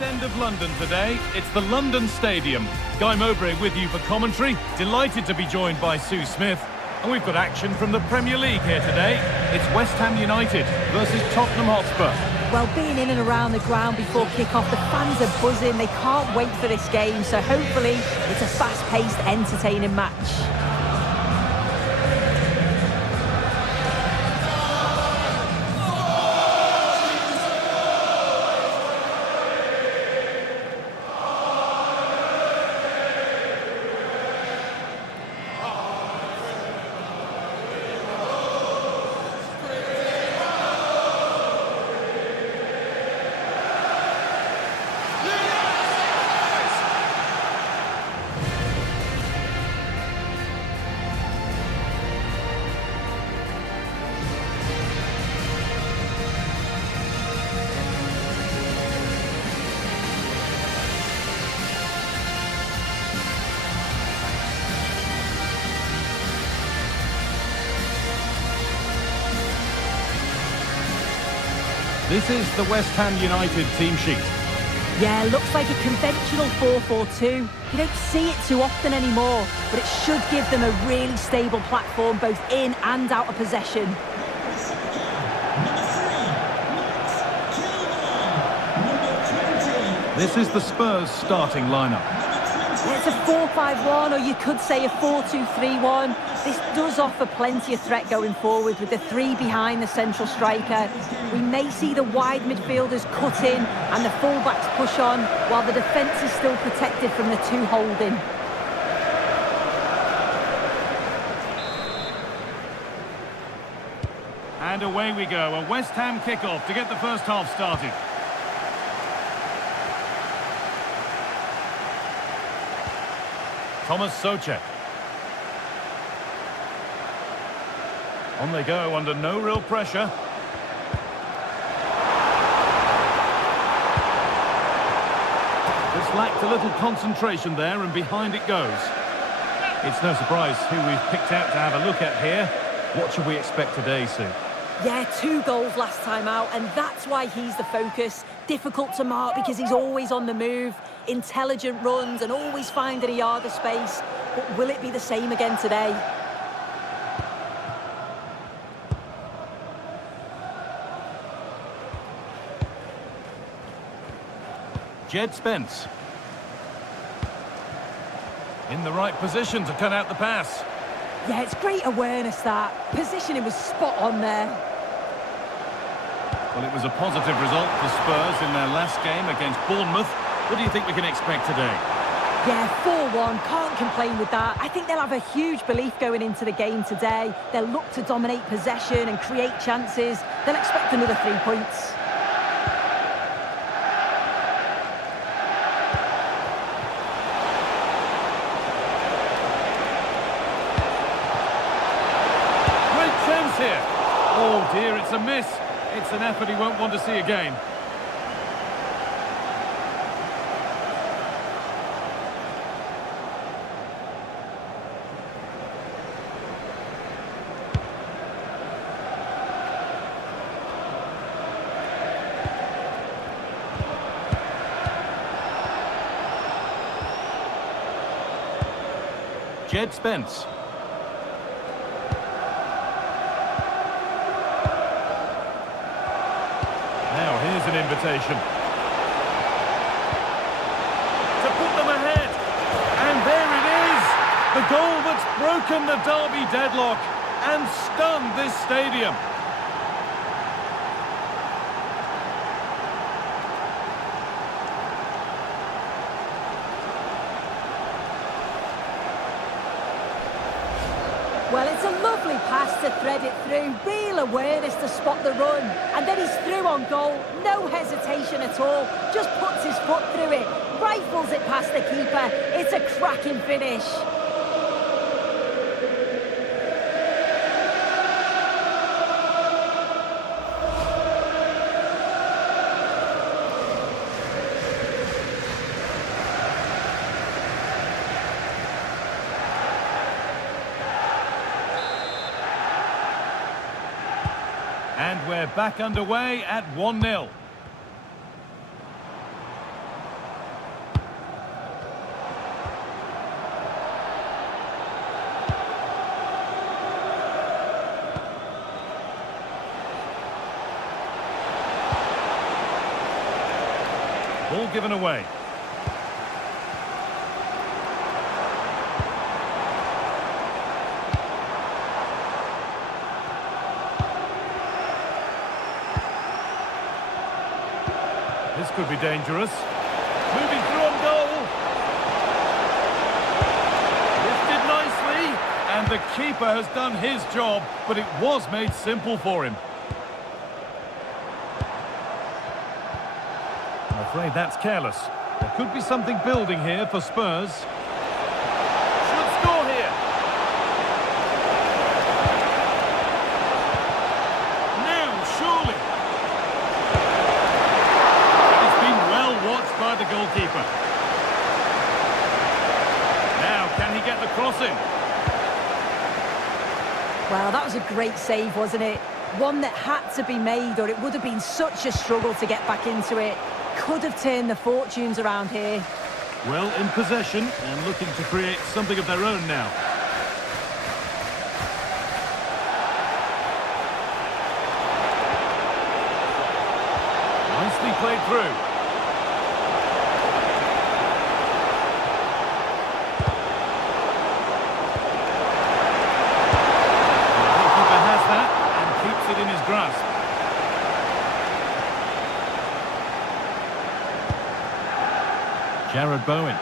West End of London today. It's the London Stadium. Guy Mowbray with you for commentary. Delighted to be joined by Sue Smith. And we've got action from the Premier League here today. It's West Ham United versus Tottenham Hotspur. Well, being in and around the ground before kick-off, the fans are buzzing. They can't wait for this game. So hopefully it's a fast-paced, entertaining match. This is the West Ham United team sheet. Yeah, looks like a conventional 4-4-2. You don't see it too often anymore, but it should give them a really stable platform both in and out of possession. This is the Spurs starting lineup. It's a 4-5-1, or you could say a 4-2-3-1. This does offer plenty of threat going forward with the three behind the central striker. We may see the wide midfielders cut in and the fullbacks push on, while the defence is still protected from the two holding. And away we go, a West Ham kickoff to get the first half started. Thomas Souček. On they go under no real pressure. Just lacked a little concentration there, and behind it goes. It's no surprise who we've picked out to have a look at here. What should we expect today, Sue? Yeah, 2 goals last time out, and that's why he's the focus. Difficult to mark because he's always on the move. Intelligent runs and always finding a yard of space. But will it be the same again today? Jed Spence. In the right position to cut out the pass. Yeah, it's great awareness, that. Positioning was spot on there. Well, it was a positive result for Spurs in their last game against Bournemouth. What do you think we can expect today? Yeah, 4-1, can't complain with that. I think they'll have a huge belief going into the game today. They'll look to dominate possession and create chances. They'll expect another 3 points. Great chance here. Oh dear, it's a miss. It's an effort he won't want to see again. Jed Spence. Now here's an invitation. To put them ahead. And there it is. The goal that's broken the derby deadlock and stunned this stadium. Well, it's a lovely pass to thread it through. Real awareness to spot the run. And then he's through on goal. No hesitation at all. Just puts his foot through it. Rifles it past the keeper. It's a cracking finish. And we're back underway at 1-0. Ball given away. This could be dangerous. Moving through on goal. Lifted nicely. And the keeper has done his job, but it was made simple for him. I'm afraid that's careless. There could be something building here for Spurs. Should score here. Now, surely. By the goalkeeper. Now, can he get the cross in? Well, that was a great save, wasn't it? One that had to be made, or it would have been such a struggle to get back into it. Could have turned the fortunes around here. Well, in possession and looking to create something of their own now. Nicely played through. In his grasp. Jared Bowen.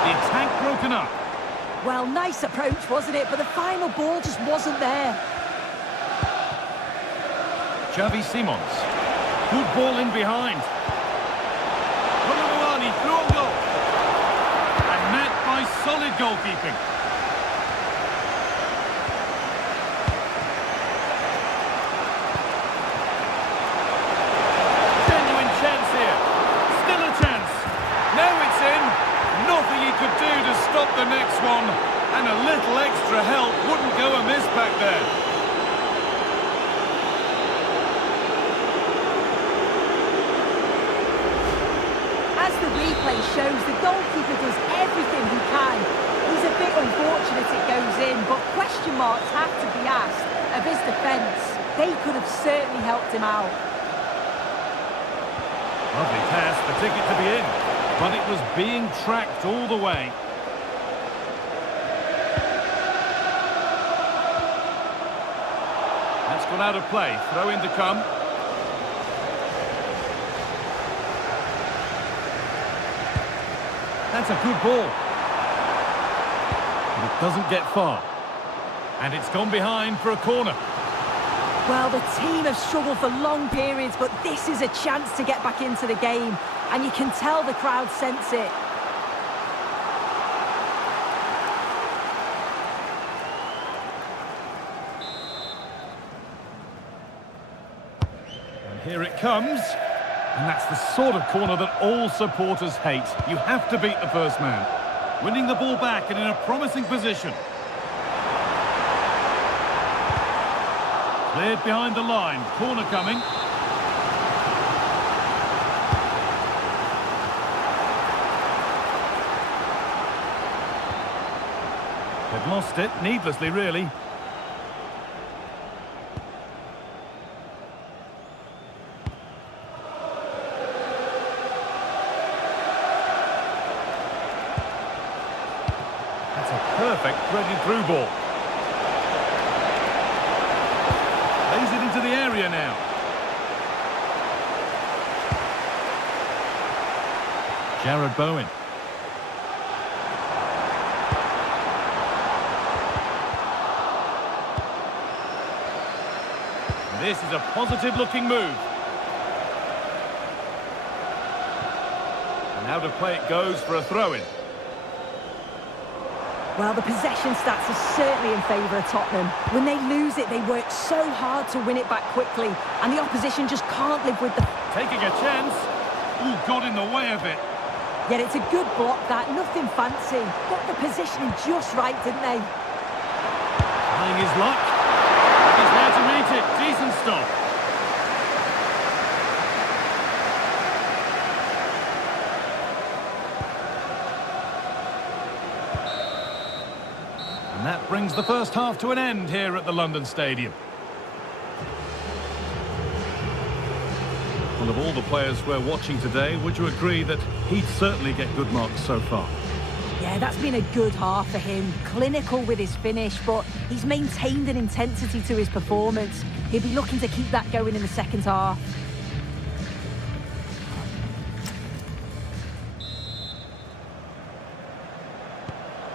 The attack broken up. Well, nice approach, wasn't it? But the final ball just wasn't there. Xavi Simons. Good ball in behind. Through on goal. Met by solid goalkeeping. Genuine chance here. Still a chance. Now it's in. Nothing he could do to stop the next one. And a little extra help wouldn't go amiss back there. The replay shows the goalkeeper does everything he can. He's a bit unfortunate it goes in, but question marks have to be asked of his defence. They could have certainly helped him out. Lovely pass, the ticket to be in, but it was being tracked all the way. That's gone out of play, throw in to come. That's a good ball. But it doesn't get far. And it's gone behind for a corner. Well, the team have struggled for long periods, but this is a chance to get back into the game. And you can tell the crowd sense it. And here it comes. And that's the sort of corner that all supporters hate. You have to beat the first man. Winning the ball back and in a promising position. Cleared behind the line. Corner coming. They've lost it, needlessly really. Perfect threaded through ball. Lays it into the area now. Jared Bowen. This is a positive looking move. And out of play it goes for a throw-in. Well, the possession stats are certainly in favour of Tottenham. When they lose it, they work so hard to win it back quickly, and the opposition just can't live with the... Taking a chance. Ooh, got in the way of it. Yet it's a good block, that. Nothing fancy. Got the positioning just right, didn't they? Trying his luck. He's there to meet it. Decent stop. And that brings the first half to an end here at the London Stadium. Well, of all the players we're watching today, would you agree that he'd certainly get good marks so far? Yeah, that's been a good half for him. Clinical with his finish, but he's maintained an intensity to his performance. He'll be looking to keep that going in the second half.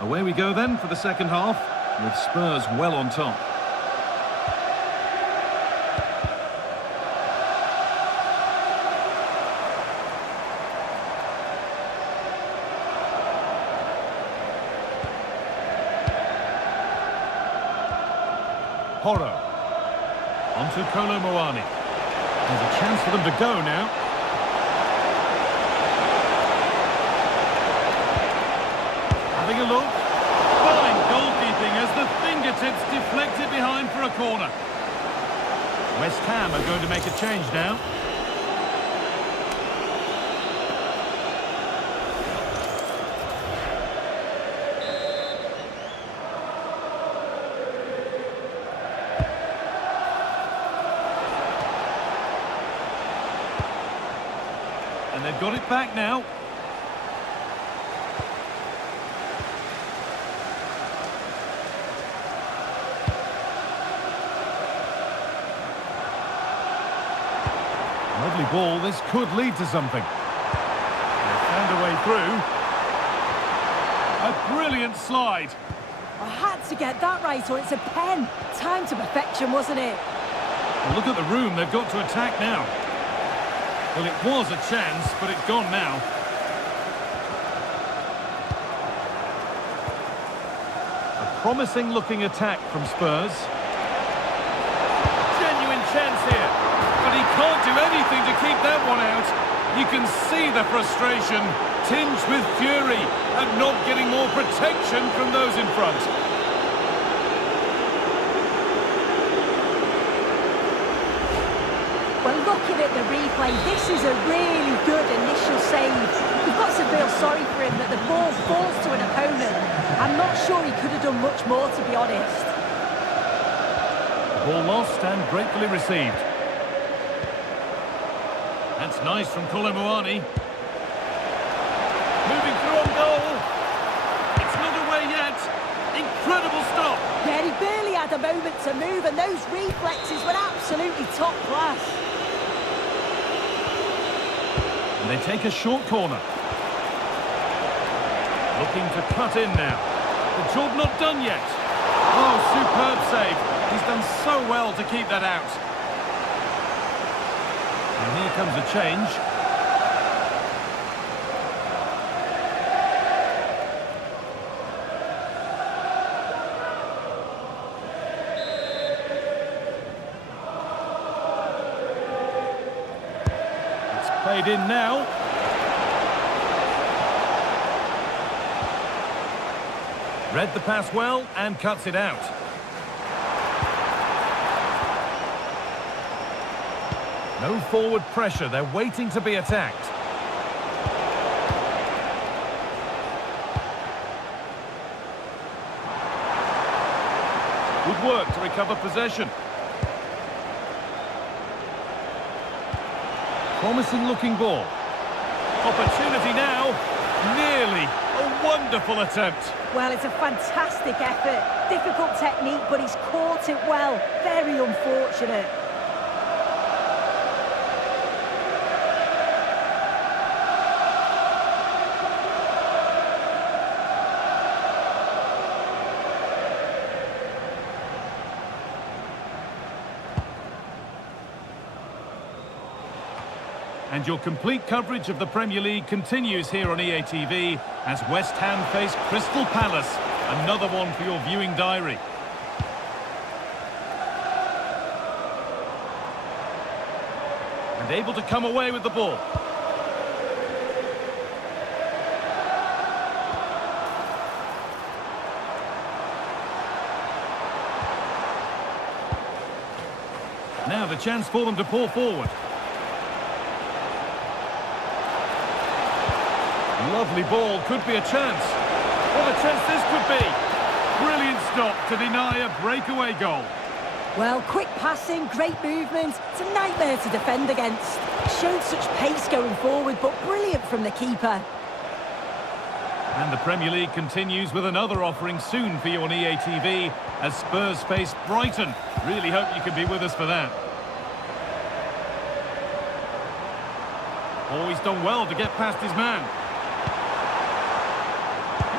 Away we go then for the second half, with Spurs well on top. Horo. Onto Kolo Muani. There's a chance for them to go now. Having a look. Fine goalkeeping as the fingertips deflected behind for a corner. West Ham are going to make a change now. And they've got it back now. Lovely ball, this could lead to something. They found a way through. A brilliant slide. I had to get that right or it's a pen. Time to perfection, wasn't it? Well, look at the room they've got to attack now. Well, it was a chance, but it's gone now. A promising-looking attack from Spurs. Genuine chance here, but he can't do anything to keep that one out. You can see the frustration, tinged with fury, at not getting more protection from those in front. Well, looking at the replay, this is a really good initial save. You've got to feel sorry for him that the ball falls to an opponent. I'm not sure he could have done much more, to be honest. Ball lost and gratefully received. That's nice from Kolo Muani. Moving through on goal. It's not away yet. Incredible stop. Yeah, he barely had a moment to move, and those reflexes were absolutely top class. And they take a short corner. Looking to cut in now. The job not done yet. Oh, superb save. He's done so well to keep that out. And here comes a change. It's played in now. Read the pass well and cuts it out. No forward pressure, they're waiting to be attacked. Good work to recover possession. Promising looking ball. Opportunity now. Nearly. A wonderful attempt. Well, it's a fantastic effort. Difficult technique, but he's caught it well. Very unfortunate. And your complete coverage of the Premier League continues here on EA TV as West Ham face Crystal Palace. Another one for your viewing diary. And able to come away with the ball. Now the chance for them to pour forward. Lovely ball, could be a chance. What a chance this could be. Brilliant stop to deny a breakaway goal. Well, quick passing, great movement. It's a nightmare to defend against. Showed such pace going forward, but brilliant from the keeper. And the Premier League continues with another offering soon for you on EA TV as Spurs face Brighton. Really hope you can be with us for that. Oh, he's done well to get past his man.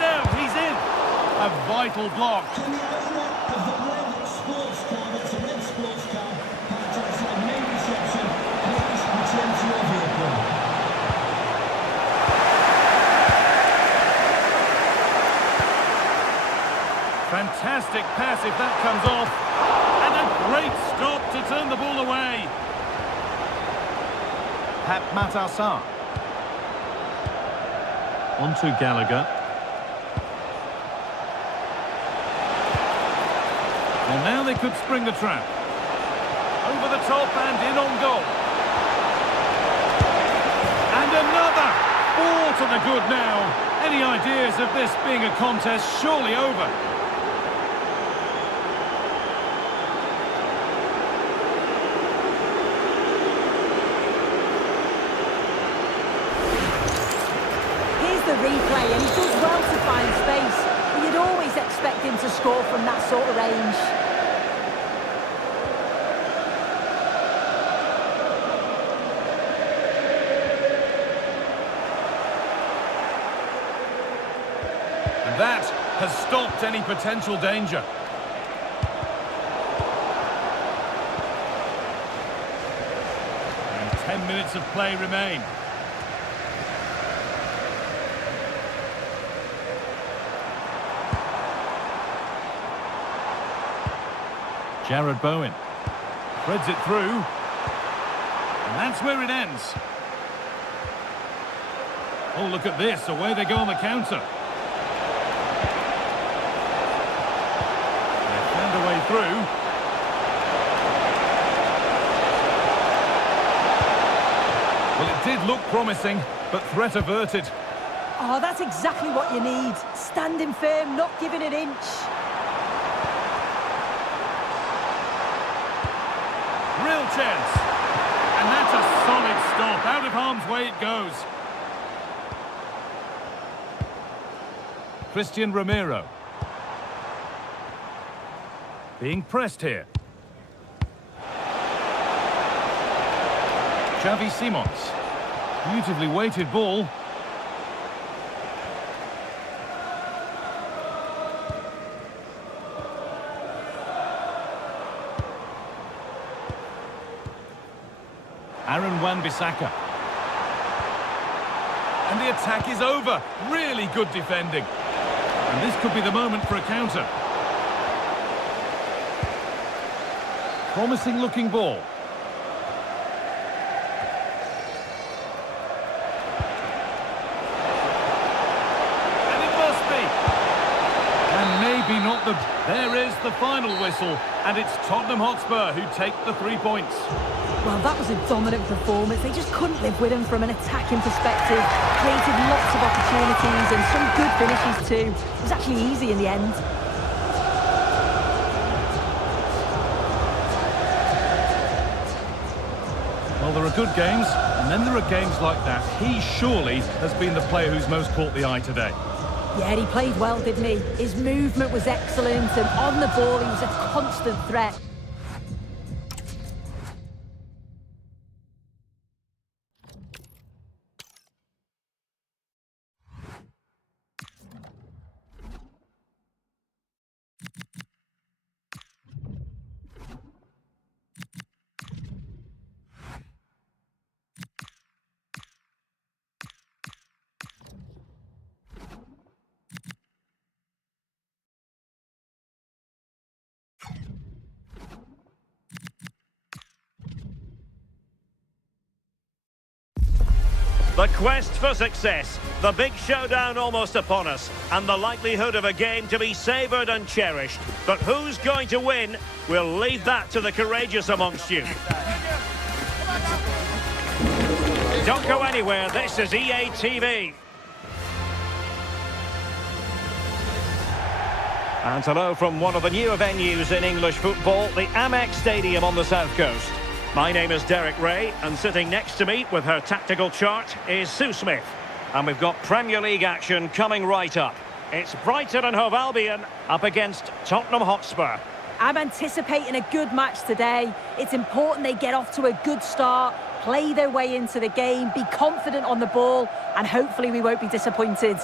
Now he's in. A vital block. Fantastic pass if that comes off. And a great stop to turn the ball away. Pep Matassar. On to Gallagher. Well, now they could spring the trap. Over the top and in on goal. And another! 4 to the good now. Any ideas of this being a contest surely over? The replay, and he does well to find space, but you'd always expect him to score from that sort of range. And that has stopped any potential danger. And 10 minutes of play remain. Jared Bowen threads it through, and that's where it ends. Oh, look at this, away they go on the counter. They found a way through. Well, it did look promising, but threat averted. Oh, that's exactly what you need. Standing firm, not giving an inch. Real chance. And that's a solid stop. Out of harm's way it goes. Christian Romero. Being pressed here. Xavi Simons. Beautifully weighted ball. Aaron Wan-Bissaka. And the attack is over. Really good defending. And this could be the moment for a counter. Promising looking ball. And it must be. And maybe not the... There is the final whistle. And it's Tottenham Hotspur who take the 3 points. Well, that was a dominant performance. They just couldn't live with him from an attacking perspective. Created lots of opportunities and some good finishes too. It was actually easy in the end. Well, there are good games, and then there are games like that. He surely has been the player who's most caught the eye today. Yeah, he played well, didn't he? His movement was excellent, and on the ball he was a constant threat. The quest for success, the big showdown almost upon us, and the likelihood of a game to be savoured and cherished. But who's going to win? We'll leave that to the courageous amongst you. Don't go anywhere, this is EA TV. And hello from one of the newer venues in English football, the Amex Stadium on the south coast. My name is Derek Ray, and sitting next to me with her tactical chart is Sue Smith. And we've got Premier League action coming right up. It's Brighton and Hove Albion up against Tottenham Hotspur. I'm anticipating a good match today. It's important they get off to a good start, play their way into the game, be confident on the ball, and hopefully we won't be disappointed.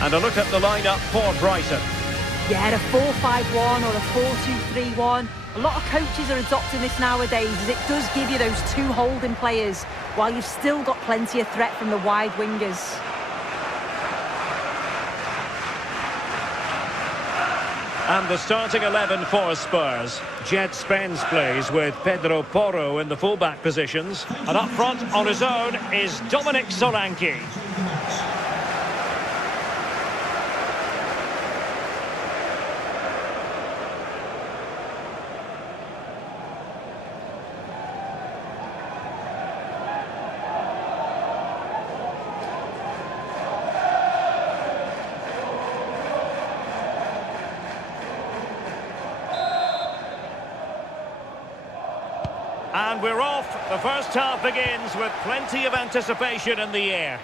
And a look at the lineup for Brighton. Yeah, a 4-5-1 or a 4-2-3-1. A lot of coaches are adopting this nowadays as it does give you those two holding players while you've still got plenty of threat from the wide wingers. And the starting 11 for Spurs. Jed Spence plays with Pedro Porro in the fullback positions. And up front on his own is Dominic Solanke. And we're off. The first half begins with plenty of anticipation in the air.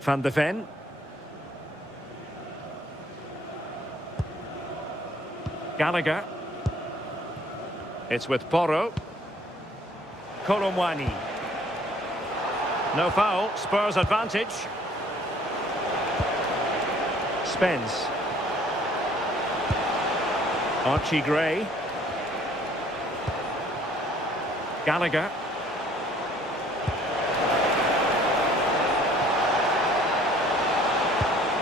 Van de Ven. Gallagher. It's with Porro. Kolomwani. No foul. Spurs advantage. Spence. Archie Gray. Gallagher.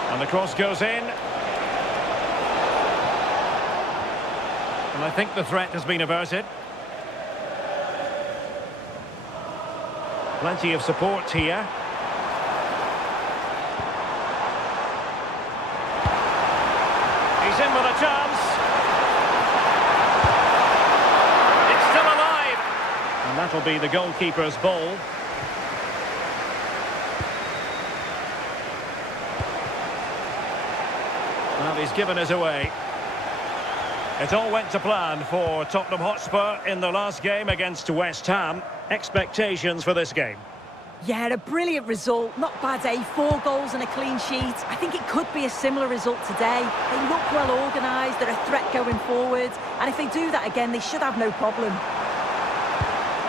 And the cross goes in. And I think the threat has been averted. Plenty of support here. He's in with a chance. And that'll be the goalkeeper's ball. Well, he's given us away. It all went to plan for Tottenham Hotspur in the last game against West Ham. Expectations for this game? Yeah, a brilliant result. Not bad, eh? 4 goals and a clean sheet. I think it could be a similar result today. They look well organised, they're a threat going forward. And if they do that again, they should have no problem.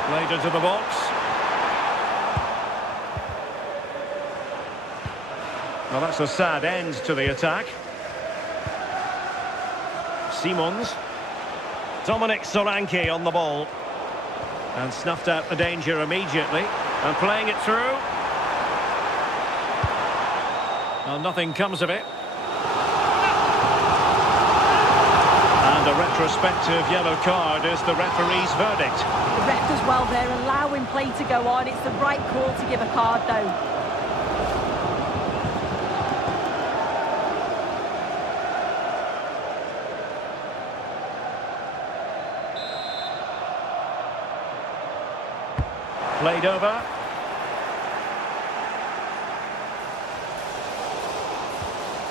Played into the box. Well, that's a sad end to the attack. Simons. Dominic Solanke on the ball. And snuffed out the danger immediately. And playing it through. Well, nothing comes of it. And a retrospective yellow card is the referee's verdict. The ref does well there, allowing play to go on. It's the right call to give a card, though. Played over.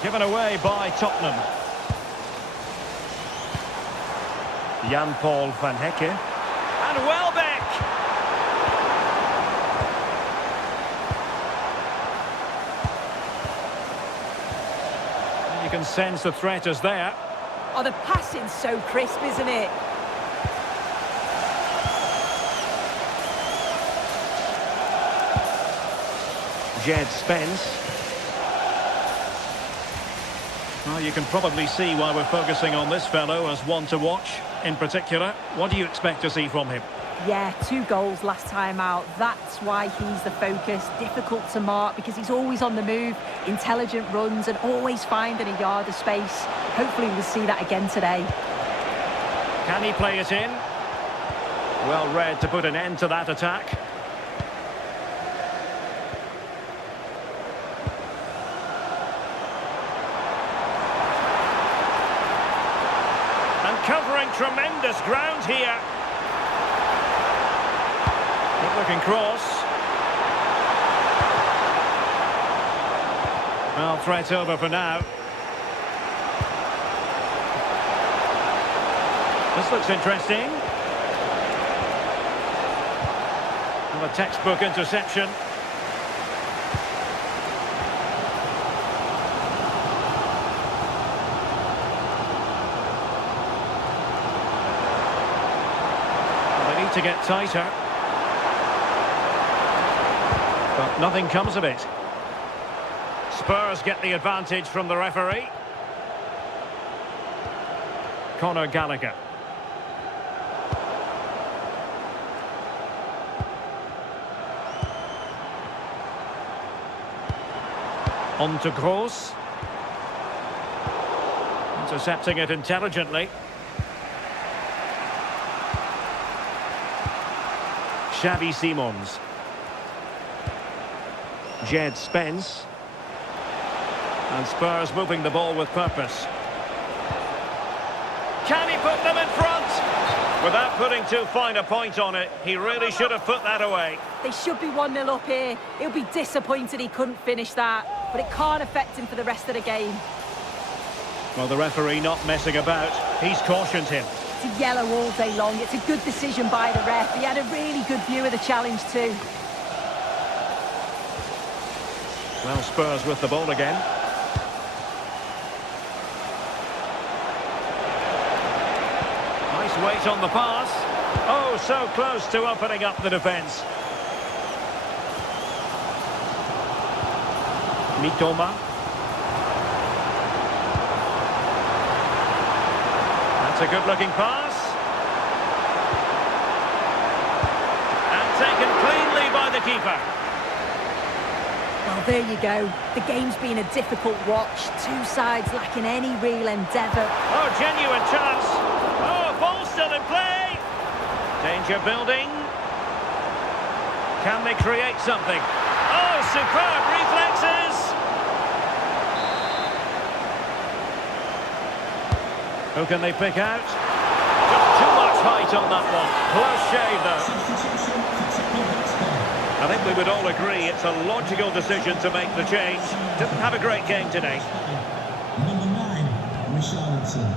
Given away by Tottenham. Jan-Paul van Hekke. And Welbeck! You can sense the threat is there. Oh, the passing's so crisp, isn't it? Jed Spence. Well, you can probably see why we're focusing on this fellow as one to watch in particular. What do you expect to see from him? Yeah, 2 goals last time out. That's why he's the focus. Difficult to mark because he's always on the move, intelligent runs and always finding a yard of space. Hopefully we'll see that again today. Can he play it in? Well read to put an end to that attack. And covering tremendous ground here. Good looking cross. Well, threat over for now. This looks interesting. And a textbook interception. Well, they need to get tighter. But nothing comes of it. Spurs get the advantage from the referee. Conor Gallagher. On to Gross. Intercepting it intelligently. Xavi Simons. Jed Spence. And Spurs moving the ball with purpose. Can he put them in front? Without putting too fine a point on it, he really should have put that away. They should be 1-0 up here. He'll be disappointed he couldn't finish that, but it can't affect him for the rest of the game. Well, the referee not messing about. He's cautioned him. It's a yellow all day long. It's a good decision by the ref. He had a really good view of the challenge too. Well, Spurs with the ball again. Nice weight on the pass. Oh, so close to opening up the defence. Mitoma. That's a good-looking pass. And taken cleanly by the keeper. Well, there you go. The game's been a difficult watch. 2 sides lacking any real endeavour. Oh, genuine chance. Oh, ball still in play. Danger building. Can they create something? Oh, superb reflexes. Who can they pick out? Just too much height on that one. Close shave, though. I think we would all agree it's a logical decision to make the change. Didn't have a great game today. Number 9, Richarlison.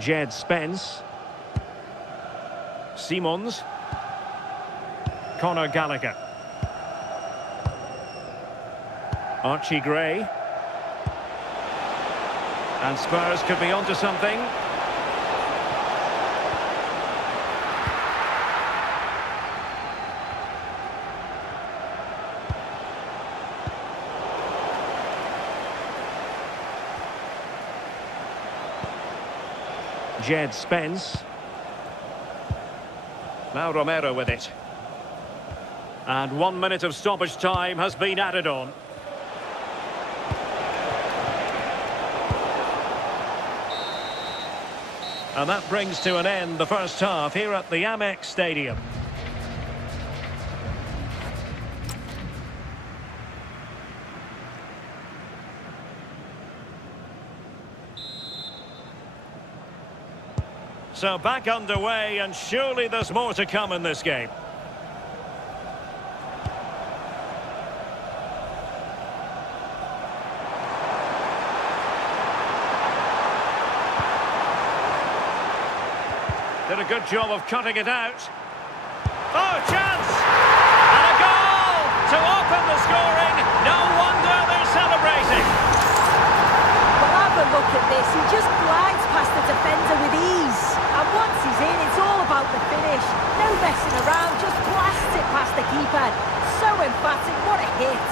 Jed Spence. Simons. Conor Gallagher. Archie Gray. And Spurs could be onto something. Jed Spence. Now Romero with it. And 1 minute of stoppage time has been added on. And that brings to an end the first half here at the Amex Stadium. So back underway, and surely there's more to come in this game. Did a good job of cutting it out. Oh, chance! And a goal to open the scoring. No wonder they're celebrating. Well, have a look at this. He just glides past the defender with ease. And once he's in, it's all about the finish. No messing around, just blasts it past the keeper. So emphatic, what a hit.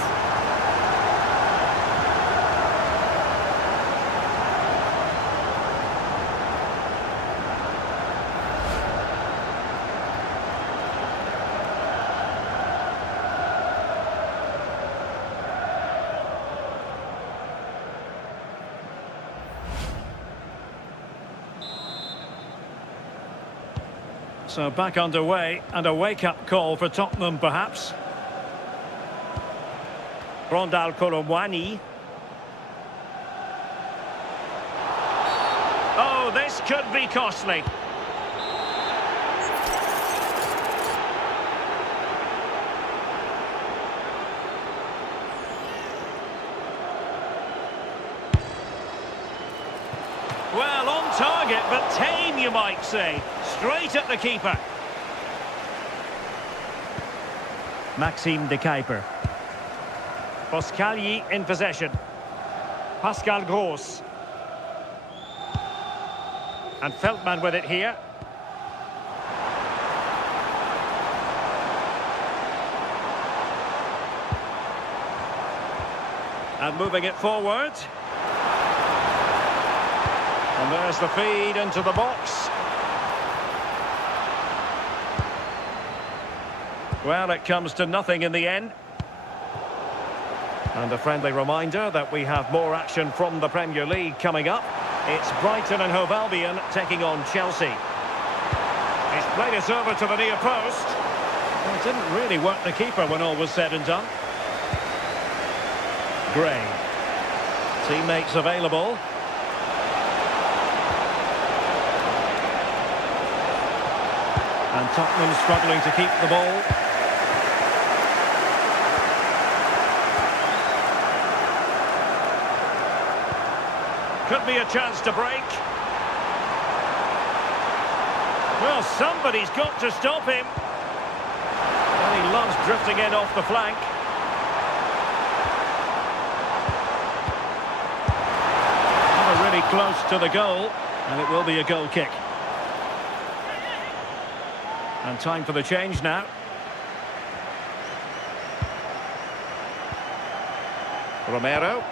So back underway, and a wake-up call for Tottenham, perhaps. Rondal Kolomwani. Oh, this could be costly. Well, on target, but tame, you might say. Straight at the keeper. Maxime de Kuiper. Boscagli in possession. Pascal Gross. And Feldman with it here. And moving it forward. And there's the feed into the box. Well, it comes to nothing in the end. And a friendly reminder that we have more action from the Premier League coming up. It's Brighton and Hove Albion taking on Chelsea. He's played it over to the near post. Well, it didn't really work the keeper when all was said and done. Gray. Teammates available. And Tottenham struggling to keep the ball. Could be a chance to break. Well, somebody's got to stop him. And he loves drifting in off the flank. Never really close to the goal, and it will be a goal kick. And time for the change now. Romero.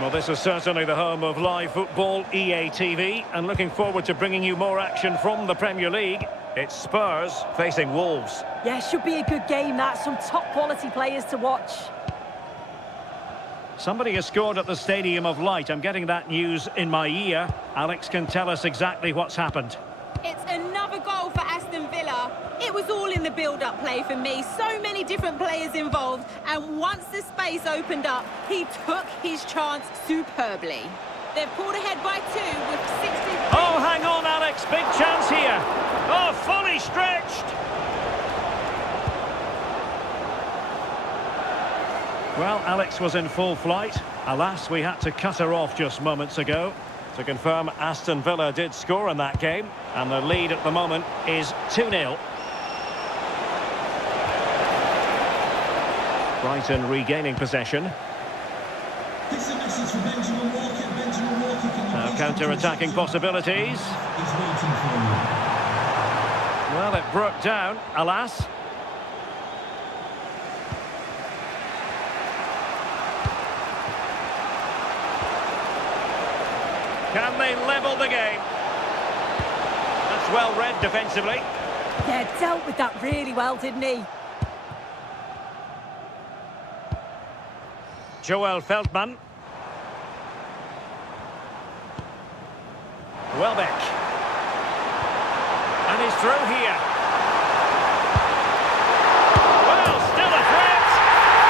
Well, this is certainly the home of live football, EA TV, and looking forward to bringing you more action from the Premier League. It's Spurs facing Wolves. Yeah, should be a good game, that. Some top-quality players to watch. Somebody has scored at the Stadium of Light. I'm getting that news in my ear. Alex can tell us exactly what's happened. It's another goal for Aston Villa. It was all in the build-up play for me. So many different players involved. And once the space opened up, he took his chance superbly. They've pulled ahead by 2 with 60... Oh, hang on, Alex. Big chance here. Oh, fully stretched. Well, Alex was in full flight. Alas, we had to cut her off just moments ago. To confirm, Aston Villa did score in that game, and the lead at the moment is 2-0. Brighton regaining possession. This is a message for Benjamin Walker. Benjamin Walker, can you Now counter-attacking possibilities. He's waiting for you. Well, it broke down, alas. Can they level the game? That's well read defensively. Yeah, dealt with that really well, didn't he? Joel Feldman. Welbeck. And he's through here. Well, still a threat.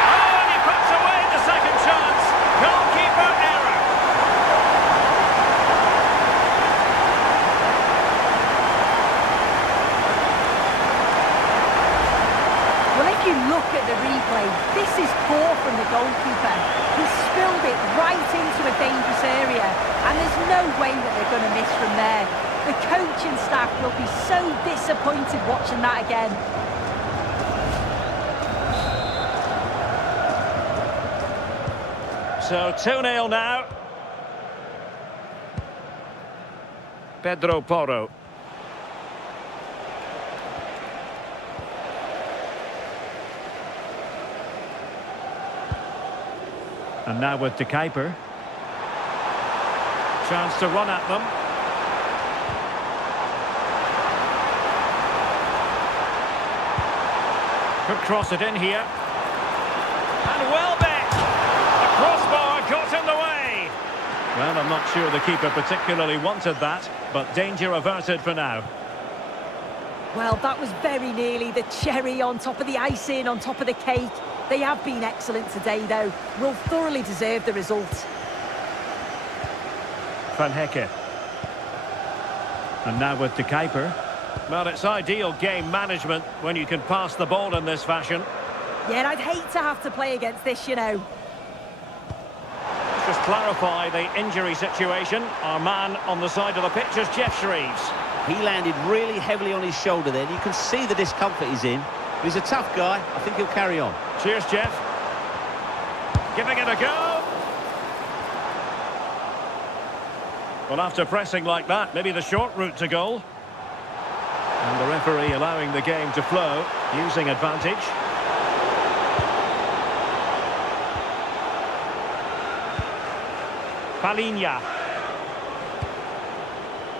Oh, and he puts away the second chance. Goalkeeper error. Well, if you look at the replay, this is poor from the goalkeeper. He spilled it right into a dangerous area, and there's no way that they're going to miss from there. The coaching staff will be so disappointed watching that again. So 2-0 now. Pedro Porro. And now with de Kuiper. Chance to run at them. Could cross it in here. And Welbeck! The crossbar got in the way. Well, I'm not sure the keeper particularly wanted that, but danger averted for now. Well, that was very nearly the cherry on top of the icing, on top of the cake. They have been excellent today, though. Will thoroughly deserve the result. Van Hecke. And now with De Kuiper. Well, it's ideal game management when you can pass the ball in this fashion. Yeah, I'd hate to have to play against this, you know. Let's just clarify the injury situation. Our man on the side of the pitch is Jeff Shreves. He landed really heavily on his shoulder then. You can see the discomfort he's in. He's a tough guy. I think he'll carry on. Cheers, Jeff. Giving it a go. Well, after pressing like that, maybe the short route to goal. And the referee allowing the game to flow, using advantage. Palinha.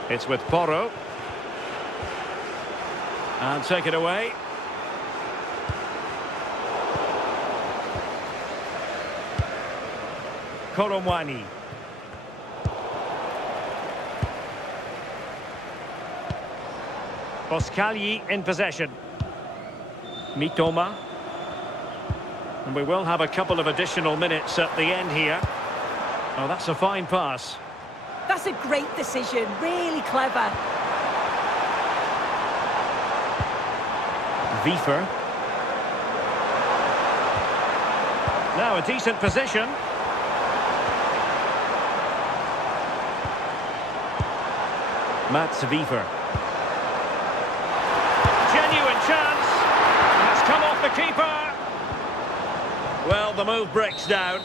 It's with Porro. And take it away. Koromwani. Boskali in possession. Mitoma. And we will have a couple of additional minutes at the end here. Oh, that's a fine pass. That's a great decision. Really clever. Wiefer. Now a decent position. Mats Wiefer. Genuine chance. Has come off the keeper. Well, the move breaks down.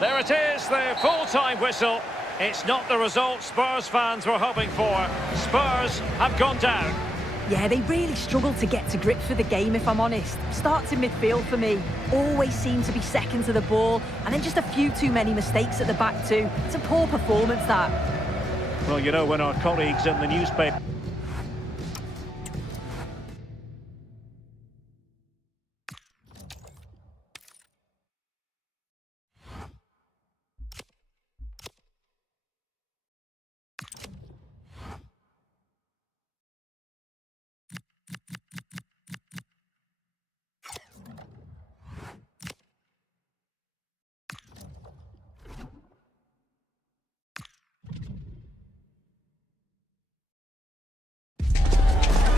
There it is, the full-time whistle. It's not the result Spurs fans were hoping for. Spurs have gone down. Yeah, they really struggled to get to grips with the game, if I'm honest. Starts in midfield for me. Always seem to be second to the ball. And then just a few too many mistakes at the back too. It's a poor performance, that. Well, you know, when our colleagues in the newspaper...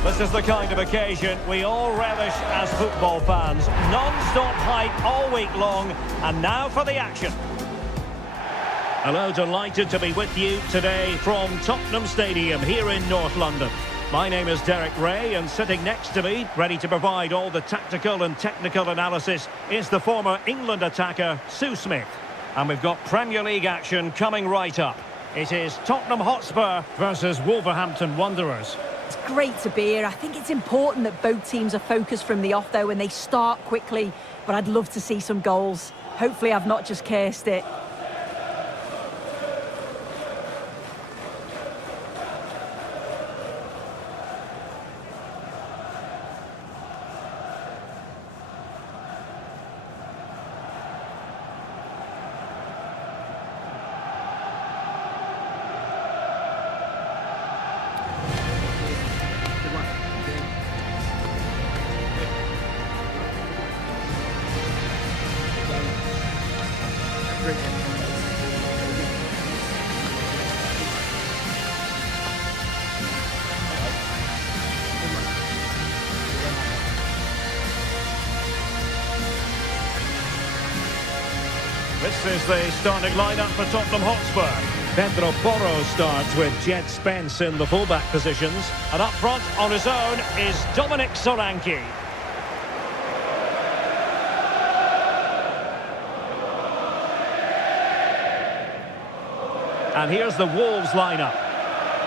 This is the kind of occasion we all relish as football fans. Non-stop hype all week long, and now for the action. Hello, delighted to be with you today from Tottenham Stadium here in North London. My name is Derek Ray, and sitting next to me, ready to provide all the tactical and technical analysis, is the former England attacker, Sue Smith. And we've got Premier League action coming right up. It is Tottenham Hotspur versus Wolverhampton Wanderers. It's great to be here. I think it's important that both teams are focused from the off, though, and they start quickly. But I'd love to see some goals. Hopefully I've not just cursed it. This is the starting lineup for Tottenham Hotspur. Pedro Porro starts with Jed Spence in the fullback positions. And up front on his own is Dominic Solanke. And here's the Wolves lineup.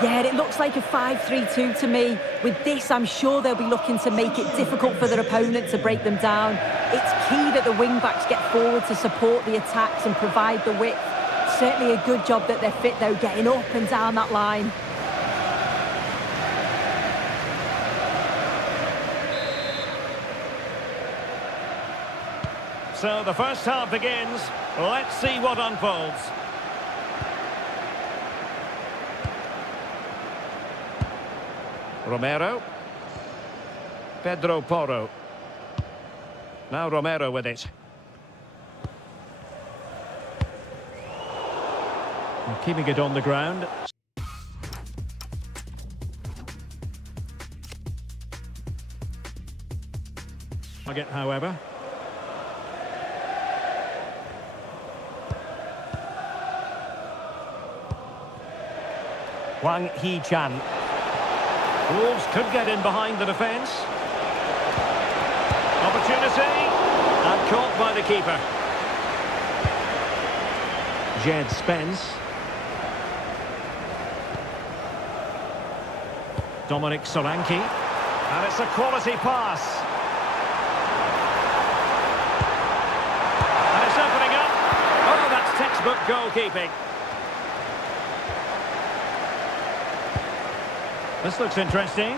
Yeah, it looks like a 5-3-2 to me. With this, I'm sure they'll be looking to make it difficult for their opponent to break them down. It's key that the wing-backs get forward to support the attacks and provide the width. Certainly a good job that they're fit, though, getting up and down that line. So the first half begins. Let's see what unfolds. Romero. Pedro Porro. Now Romero with it. And keeping it on the ground. Target, however. Wang Hee-chan. Wolves could get in behind the defence. Opportunity. And caught by the keeper. Jed Spence. Dominic Solanke. And it's a quality pass. And it's opening up. Oh, that's textbook goalkeeping. This looks interesting.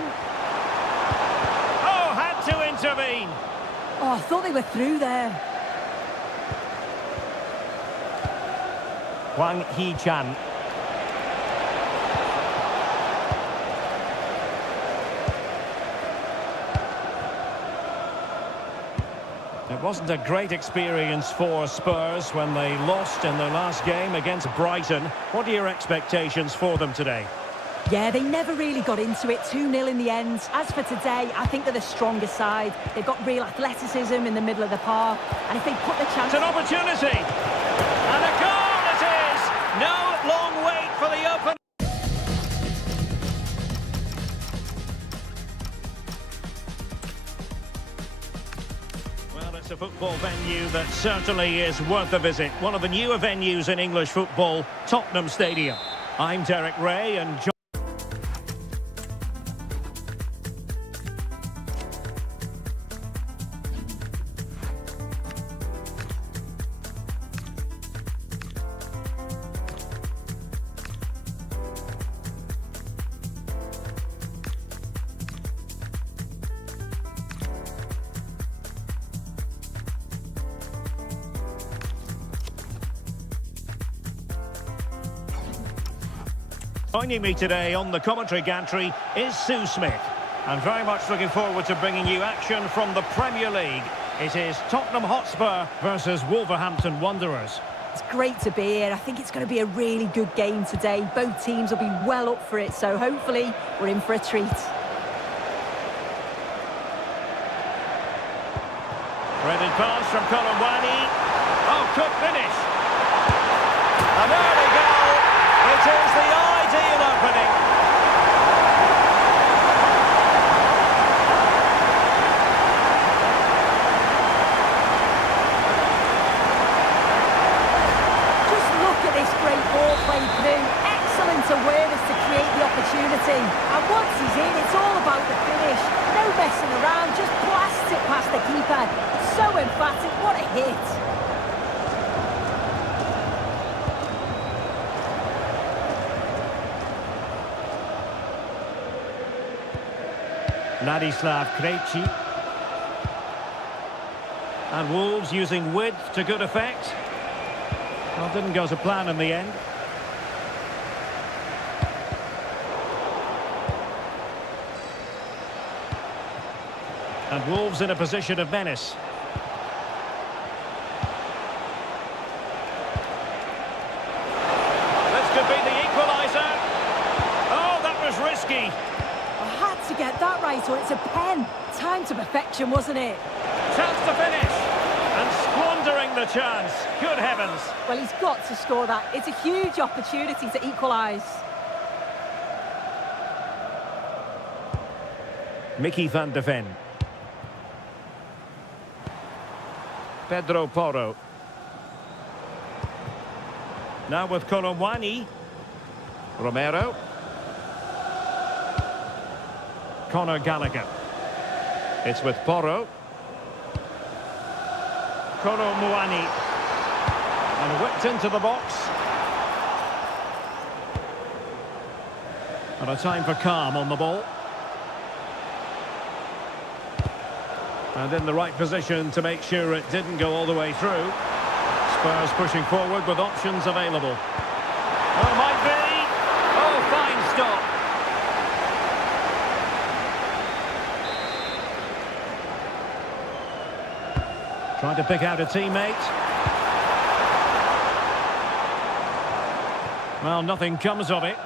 Oh, had to intervene. Oh, I thought they were through there. Wang Hee-chan. It wasn't a great experience for Spurs when they lost in their last game against Brighton. What are your expectations for them today? Yeah, they never really got into it. 2-0 in the end. As for today, I think they're the strongest side. They've got real athleticism in the middle of the park. And if they put the chance... It's an opportunity! And a goal it is! No long wait for the open... Well, it's a football venue that certainly is worth a visit. One of the newer venues in English football, Tottenham Stadium. I'm Derek Ray and... Joining me today on the commentary gantry is Sue Smith. And very much looking forward to bringing you action from the Premier League. It is Tottenham Hotspur versus Wolverhampton Wanderers. It's great to be here. I think it's going to be a really good game today. Both teams will be well up for it, so hopefully we're in for a treat. Threaded pass from Colomwani. Oh, good finish. And there we go. It is the ideal opening. Just look at this great ball played through. Excellent awareness to create the opportunity. And once he's in, it's all about the finish. No messing around, just blast it past the keeper. So emphatic, what a hit. Ladislav Krejci. And Wolves using width to good effect. Well, didn't go to plan in the end. And Wolves in a position of menace. This could be the equaliser. Oh, that was risky. I had to get that right or it's a pen. Time to perfection, wasn't it? Chance to finish. And squandering the chance. Good heavens. Well, he's got to score that. It's a huge opportunity to equalise. Mickey van de Ven. Pedro Porro. Now with Colomwani. Romero. Conor Gallagher. It's with Porro. Colomwani. And whipped into the box. And a time for calm on the ball. And in the right position to make sure it didn't go all the way through. Spurs pushing forward with options available. Oh, might be. Oh, fine stop. Trying to pick out a teammate. Well, nothing comes of it.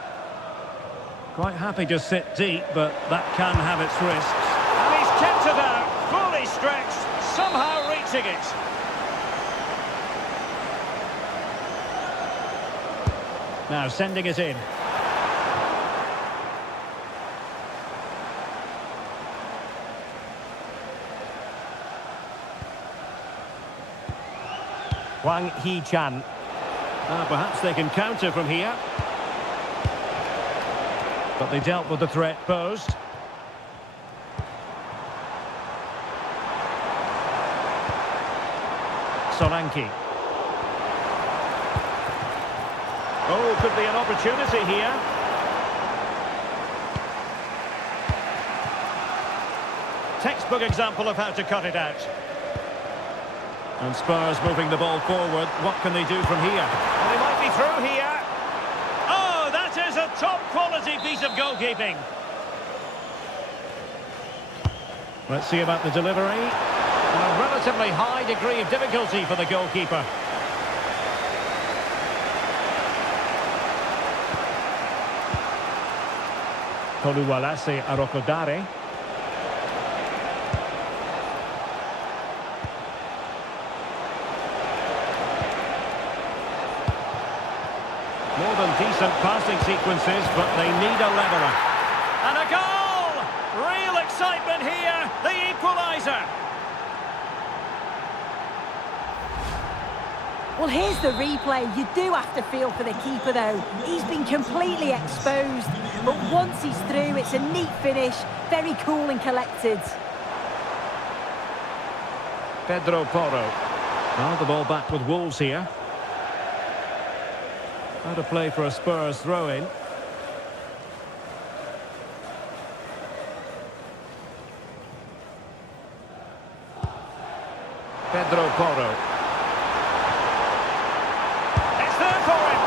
Quite happy to sit deep, but that can have its risks. And he's kept it out, fully stretched, somehow reaching it. Now sending it in. Wang Hee-chan. Perhaps they can counter from here. But they dealt with the threat posed. Solanke. Oh, could be an opportunity here. Textbook example of how to cut it out. And Spurs moving the ball forward. What can they do from here? And they might be through here. Oh, that is a top-quality piece of goalkeeping. Let's see about the delivery. And a relatively high degree of difficulty for the goalkeeper. Toluwalase Arokodare. More than decent passing sequences, but they need a leveller. And a goal! Real excitement here, the equaliser. Well, here's the replay. You do have to feel for the keeper, though. He's been completely exposed. But once he's through, it's a neat finish. Very cool and collected. Pedro Porro. Now the ball back with Wolves here. Out of play for a Spurs throw-in. Pedro Porro. It's there for him.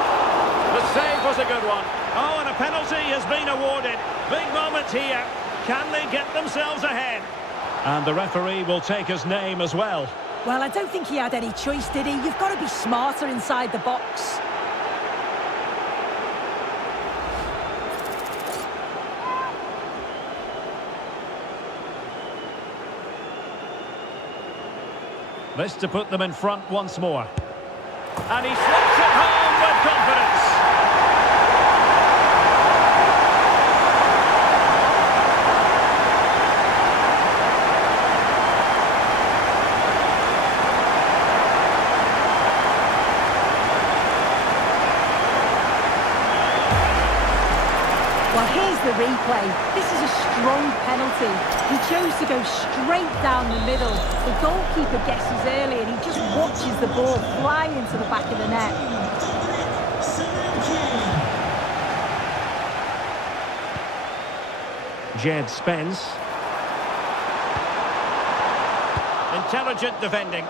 The save was a good one. Oh, and a penalty has been awarded. Big moment here. Can they get themselves ahead? And the referee will take his name as well. Well, I don't think he had any choice, did he? You've got to be smarter inside the box. This to put them in front once more. And he slots it home with confidence. Well, here's the replay. This is a strong penalty. He chose to go straight down the middle. The goalkeeper guesses early and he just watches the ball fly into the back of the net. Jed Spence. Intelligent defending.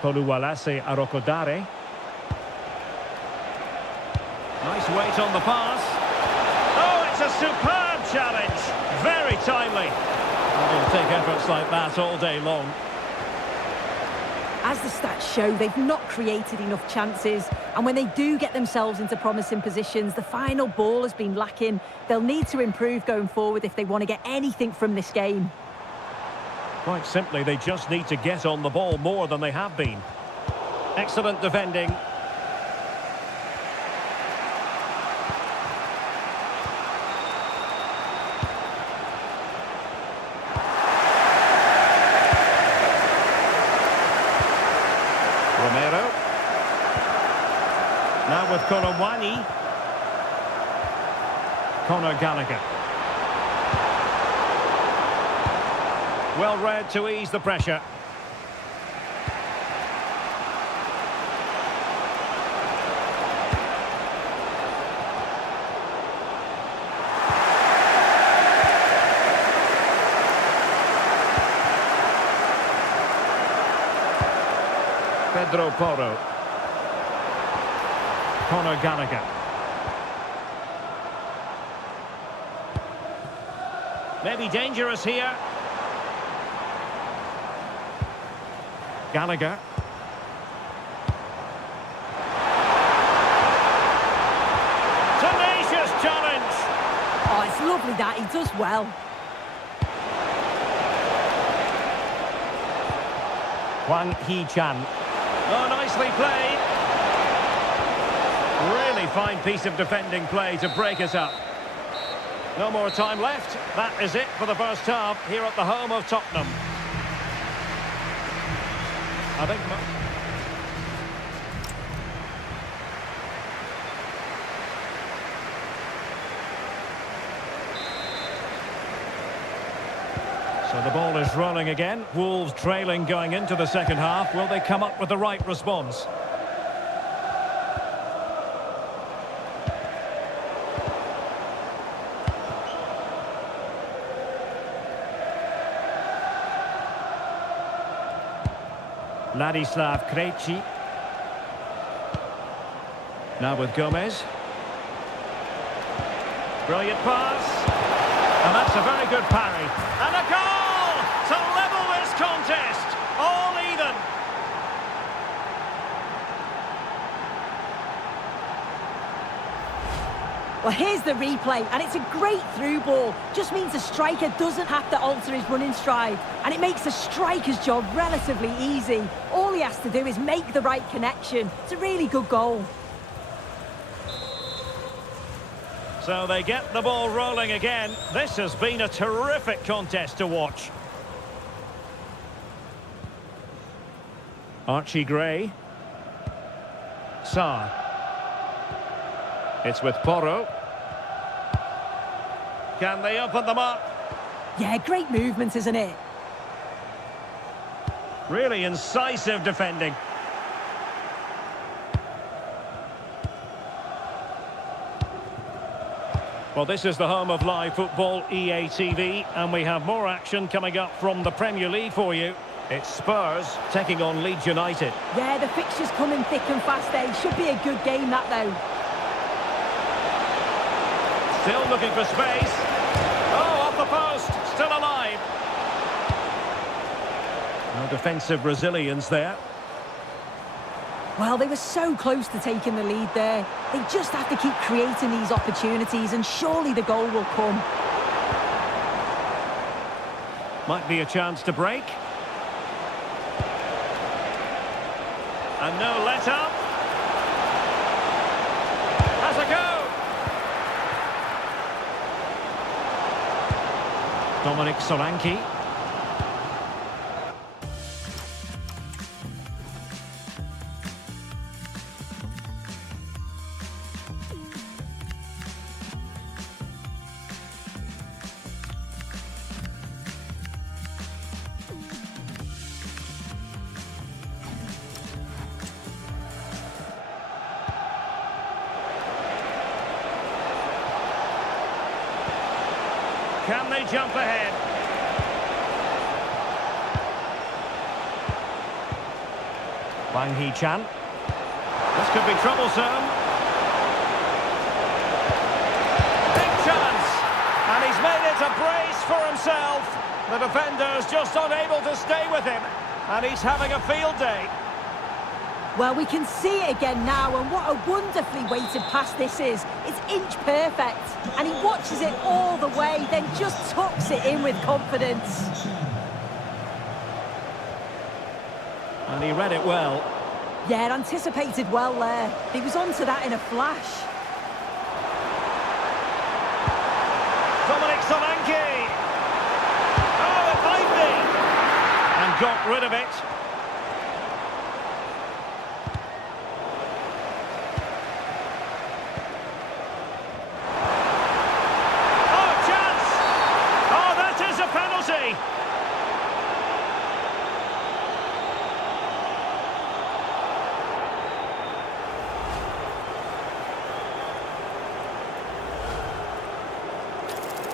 Toluwalase Arokodare. Nice weight on the pass. Oh, it's a superb challenge. Very timely. It'll take efforts like that all day long. As the stats show, they've not created enough chances. And when they do get themselves into promising positions, the final ball has been lacking. They'll need to improve going forward if they want to get anything from this game. Quite simply, they just need to get on the ball more than they have been. Excellent defending. Romero. Now with Kolowani. Conor Gallagher. Well read to ease the pressure. Pedro Porro. Conor Gallagher. Maybe dangerous here. Gallagher. Tenacious challenge. Oh, it's lovely that. He does well. Wang Hee-chan. Oh, nicely played. Really fine piece of defending play to break us up. No more time left. That is it for the first half here at the home of Tottenham. I think... So the ball is rolling again. Wolves trailing going into the second half. Will they come up with the right response? Ladislav Krejci. Now with Gomez. Brilliant pass. And that's a very good parry. And a goal to level this contest. All even. Well, here's the replay, and it's a great through ball. Just means the striker doesn't have to alter his running stride, and it makes the striker's job relatively easy. All he has to do is make the right connection. It's a really good goal. So they get the ball rolling again. This has been a terrific contest to watch. Archie Gray. Sarr. It's with Porro. Can they open them up? Yeah, great movement, isn't it? Really incisive defending. Well, this is the home of live football, EA TV, and we have more action coming up from the Premier League for you. It's Spurs taking on Leeds United. Yeah, the fixtures coming thick and fast, eh? Should be a good game, that, though. Still looking for space. Oh, off the post. Still alive. No defensive resilience there. Well, they were so close to taking the lead there. They just have to keep creating these opportunities, and surely the goal will come. Might be a chance to break. And no let-up. Has a go. Dominic Solanke. Can they jump ahead? Wang Hee-chan. This could be troublesome. Big chance! And he's made it a brace for himself. The defender's just unable to stay with him. And he's having a field day. Well, we can see it again now, and what a wonderfully weighted pass this is. It's inch perfect, and he watches it all the way, then just tucks it in with confidence. And he read it well. Yeah, anticipated well there. He was onto that in a flash. Dominic Solanke! Oh, it might be! And got rid of it.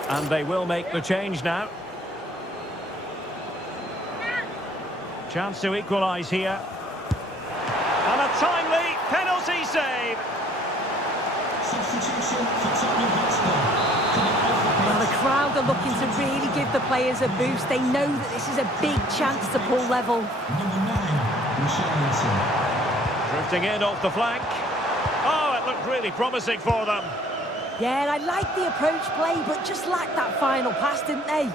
And they will make the change now. Chance to equalise here. timely penalty save. Substitution for Tottenham Hotspur. Coming off the Well, pitch. the crowd are looking to really give the players a boost. They know that this is a big chance to pull level. Number 9, Richarlison. Drifting in off the flank. Oh, it looked really promising for them. Yeah, I like the approach play, but just lacked that final pass, didn't they?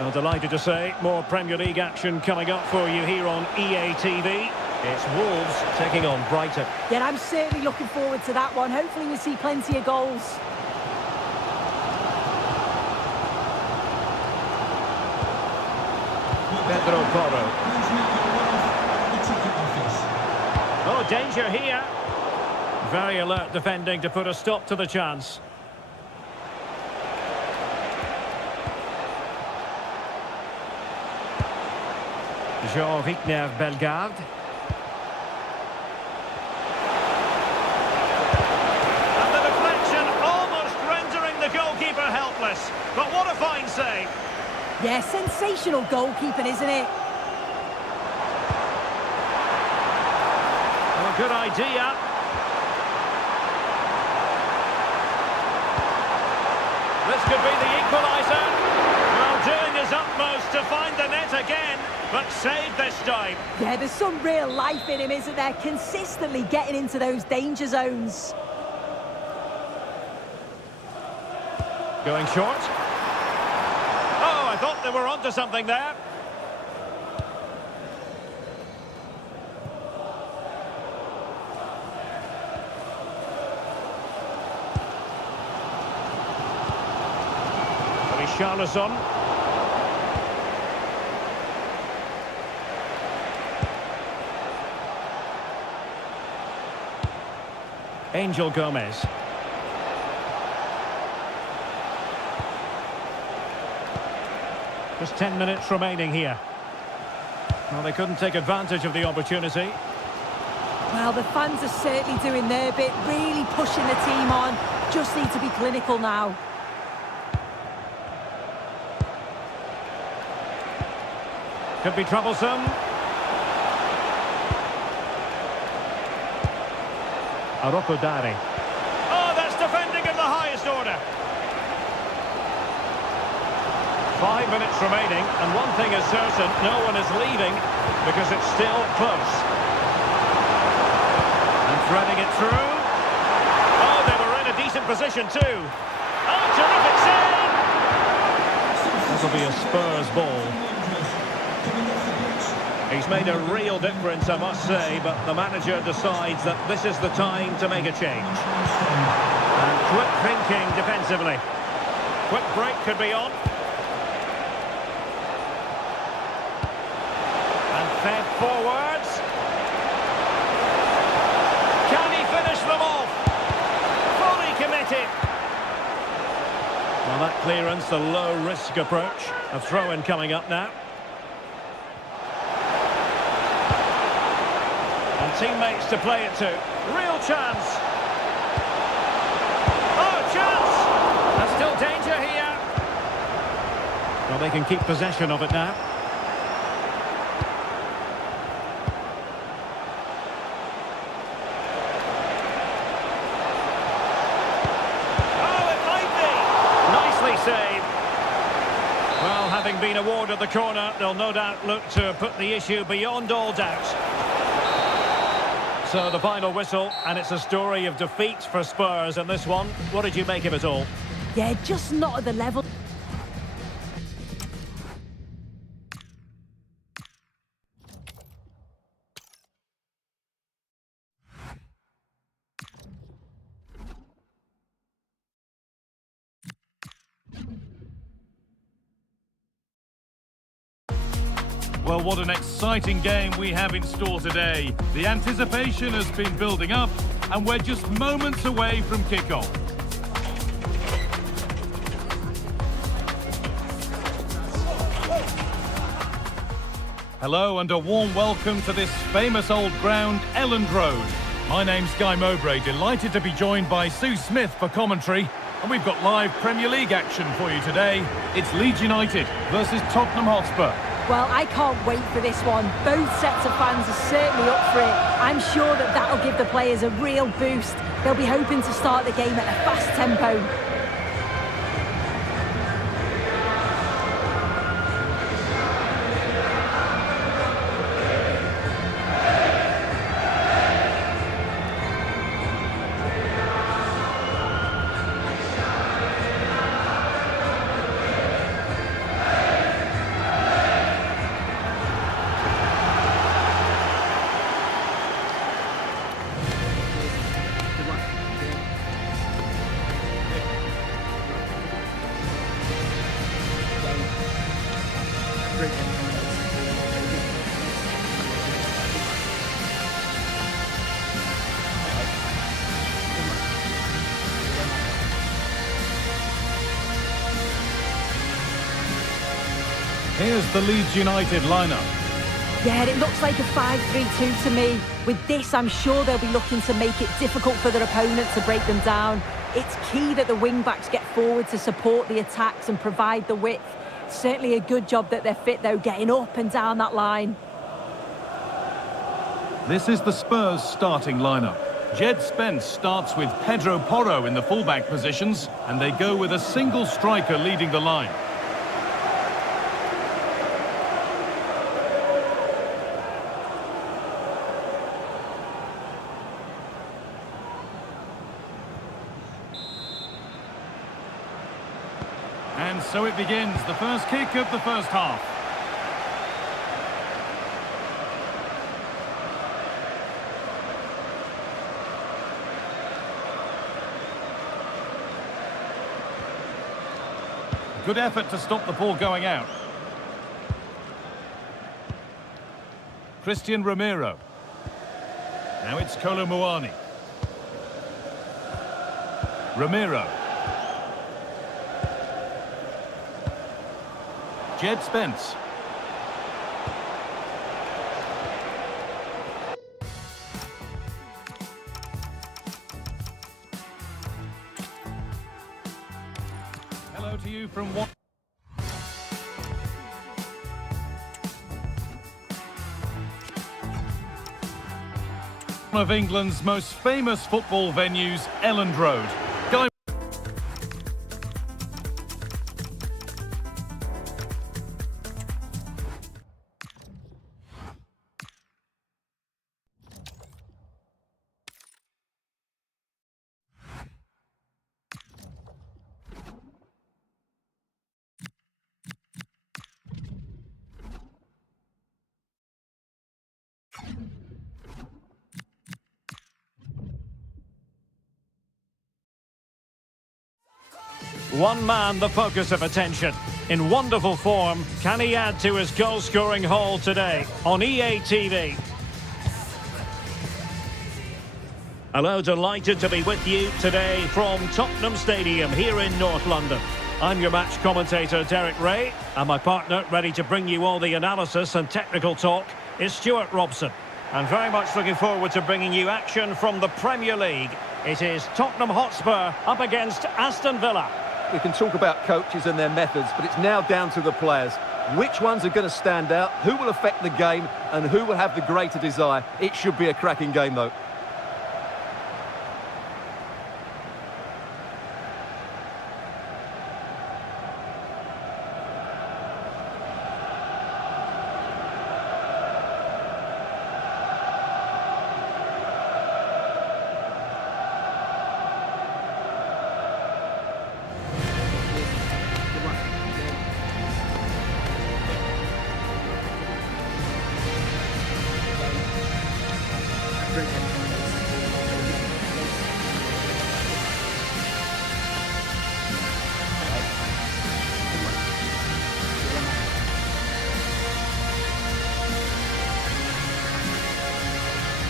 Well, delighted to say, more Premier League action coming up for you here on EA TV. It's Wolves taking on Brighton. Yeah, I'm certainly looking forward to that one. Hopefully we'll see plenty of goals. Pedro Porro. Please make your way to the ticket office. Oh, danger here. Very alert defending to put a stop to the chance. Jean-Victor Bellegarde. And the deflection almost rendering the goalkeeper helpless. But what a fine save. Yeah, sensational goalkeeping, isn't it? Well, good idea. This could be the equaliser. Well, doing his utmost to find the net again, but saved this time. Yeah, there's some real life in him, isn't there? Consistently getting into those danger zones. Going short. Oh, I thought they were onto something there. Richarlison. Angel Gomez. Just 10 minutes remaining here. Well, they couldn't take advantage of the opportunity. Well, the fans are certainly doing their bit, really pushing the team on. Just need to be clinical now. Could be troublesome. Aropodare. Oh, that's defending of the highest order. 5 minutes remaining, and one thing is certain, no one is leaving because it's still close. And threading it through. Oh, they were in a decent position too. Oh, terrific save! That'll be a Spurs ball. He's made a real difference, I must say, but the manager decides that this is the time to make a change. And quick thinking defensively. Quick break could be on. And fed forwards. Can he finish them off? Fully committed. Well, that clearance, the low-risk approach. A throw-in coming up now. And teammates to play it to. Real chance. Oh, chance! There's still danger here. Well, they can keep possession of it now. Oh, it might be. Nicely saved. Well, having been awarded the corner, they'll no doubt look to put the issue beyond all doubt. So the final whistle, and it's a story of defeat for Spurs in this one. What did you make of it all? Yeah, just not at the level. Well, what an exciting game we have in store today. The anticipation has been building up, and we're just moments away from kickoff. Hello and a warm welcome to this famous old ground, Elland Road. My name's Guy Mowbray, delighted to be joined by Sue Smith for commentary. And we've got live Premier League action for you today. It's Leeds United versus Tottenham Hotspur. Well, I can't wait for this one. Both sets of fans are certainly up for it. I'm sure that that'll give the players a real boost. They'll be hoping to start the game at a fast tempo. Here's the Leeds United lineup. Yeah, it looks like a 5-3-2 to me. With this, I'm sure they'll be looking to make it difficult for their opponent to break them down. It's key that the wing-backs get forward to support the attacks and provide the width. Certainly a good job that they're fit, though, getting up and down that line. This is the Spurs starting lineup. Jed Spence starts with Pedro Porro in the fullback positions, and they go with a single striker leading the line. And so it begins, the first kick of the first half. Good effort to stop the ball going out. Christian Romero. Now it's Kolo Muani. Romero. Jed Spence. Hello to you from one of England's most famous football venues, Elland Road. One man the focus of attention. In wonderful form, can he add to his goal-scoring haul today on EA TV? Hello, delighted to be with you today from Tottenham Stadium here in North London. I'm your match commentator, Derek Ray, and my partner, ready to bring you all the analysis and technical talk, is Stuart Robson. And very much looking forward to bringing you action from the Premier League. It is Tottenham Hotspur up against Aston Villa. We can talk about coaches and their methods, but it's now down to the players. Which ones are going to stand out, who will affect the game, and who will have the greater desire? It should be a cracking game, though.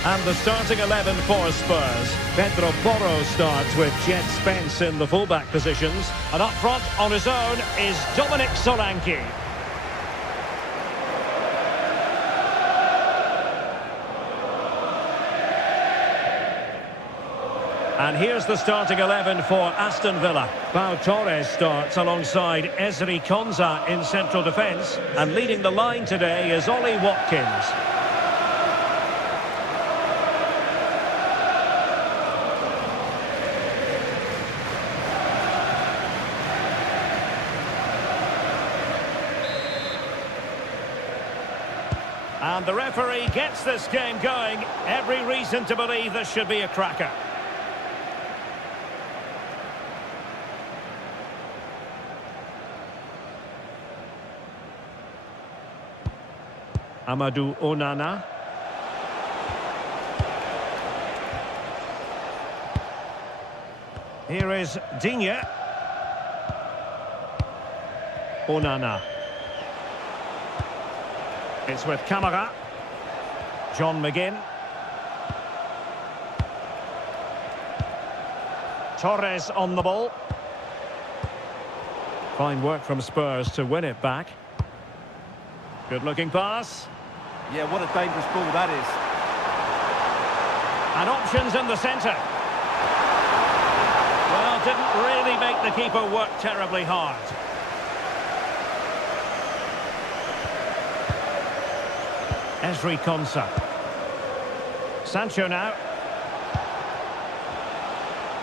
And the starting 11 for Spurs. Pedro Porro starts with Jed Spence in the fullback positions. And up front on his own is Dominic Solanke. And here's the starting 11 for Aston Villa. Pau Torres starts alongside Ezri Konsa in central defence. And leading the line today is Ollie Watkins. And the referee gets this game going. Every reason to believe this should be a cracker. Amadou Onana. Here is Digne. Onana. It's with Camara. John McGinn. Torres on the ball. Fine work from Spurs to win it back. Good looking pass. Yeah, what a dangerous ball that is. And options in the centre. Well, didn't really make the keeper work terribly hard. Ezri Konsa. Sancho now.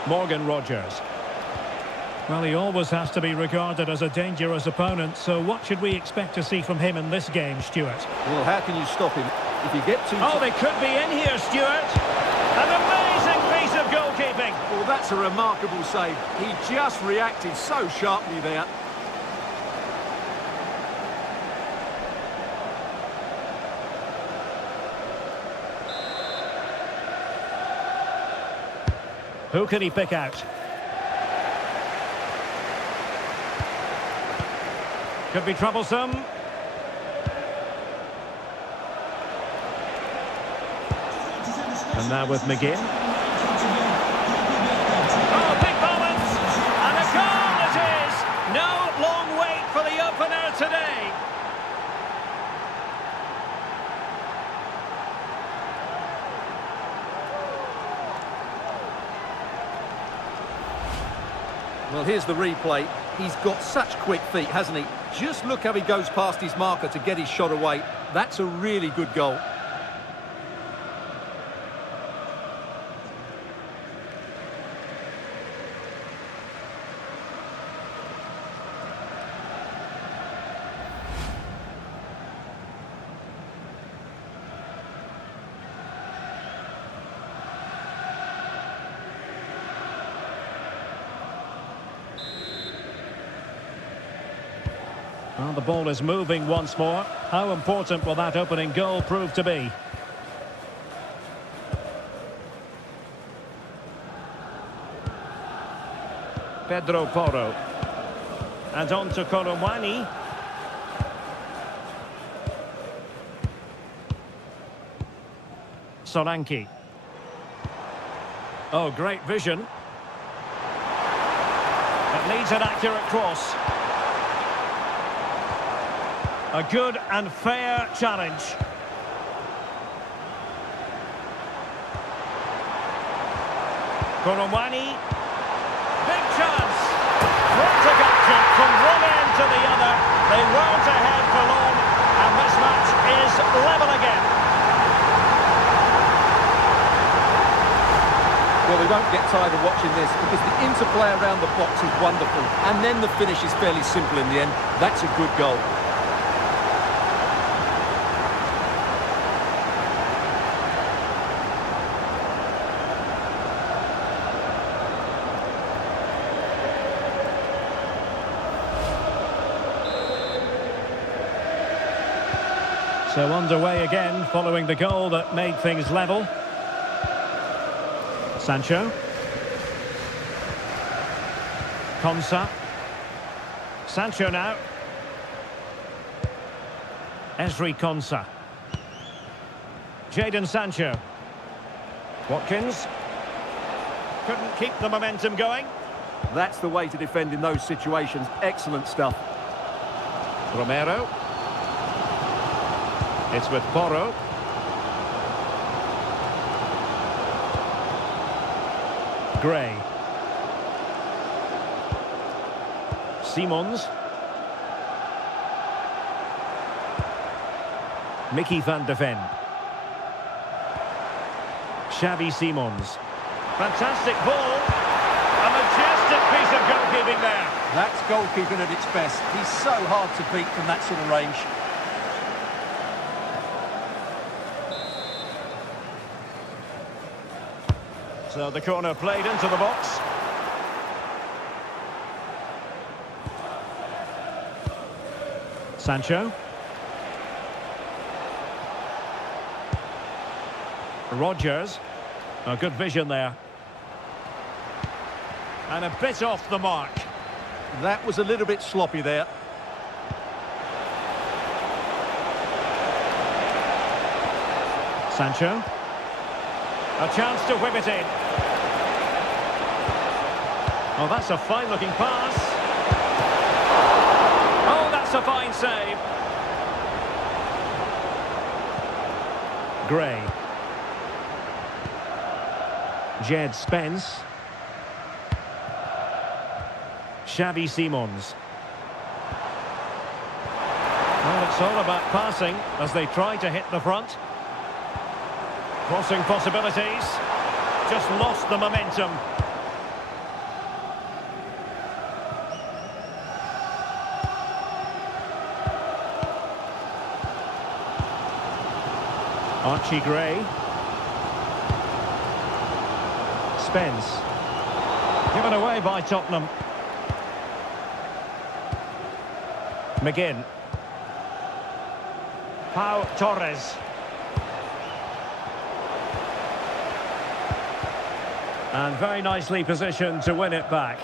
Morgan Rogers. Well, he always has to be regarded as a dangerous opponent, so what should we expect to see from him in this game, Stuart? Well, how can you stop him? If you get too... Oh, they could be in here, Stuart. An amazing piece of goalkeeping. Well, that's a remarkable save. He just reacted so sharply there. Who can he pick out? Could be troublesome. And now with McGinn. Oh, big moment! And a goal it is! No long wait for the opener today. Well, here's the replay. He's got such quick feet, hasn't he? Just look how he goes past his marker to get his shot away. That's a really good goal. Well, the ball is moving once more. How important will that opening goal prove to be? Pedro Porro. And on to Kolomwani. Solanke. Oh, great vision. It needs an accurate cross. A good and fair challenge. Kolomwani. Big chance. Frantic action from one end to the other. They weren't ahead for long, and this match is level again. Well, we won't get tired of watching this because the interplay around the box is wonderful. And then the finish is fairly simple in the end. That's a good goal. So underway again following the goal that made things level. Sancho. Konsa. Sancho now. Ezri Konsa. Jadon Sancho. Watkins. Couldn't keep the momentum going. That's the way to defend in those situations. Excellent stuff. Romero. It's with Porro. Gray. Simons. Mickey van de Ven. Xavi Simons. Fantastic ball. A majestic piece of goalkeeping there. That's goalkeeping at its best. He's so hard to beat from that sort of range. So the corner played into the box. Sancho. Rodgers. A good vision there. And a bit off the mark. That was a little bit sloppy there. Sancho. A chance to whip it in. Oh, that's a fine-looking pass. Oh, that's a fine save. Gray. Jed Spence. Xavi Simons. Well, it's all about passing as they try to hit the front. Crossing possibilities. Just lost the momentum. Archie Gray. Spence. Given away by Tottenham. McGinn. Pau Torres. And very nicely positioned to win it back.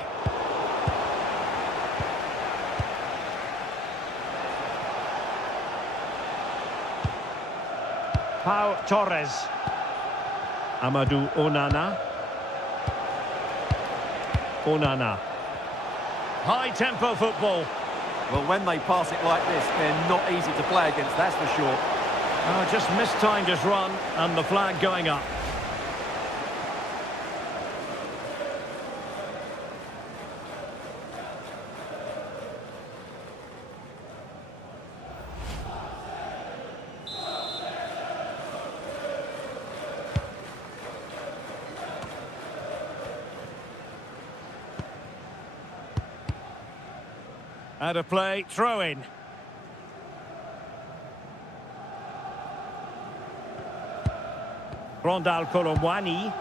Pau Torres. Amadou Onana. Onana. High-tempo football. Well, when they pass it like this, they're not easy to play against, that's for sure. Just mistimed his run, and the flag going up. Out of play, throw in. Rondal Kolomwani.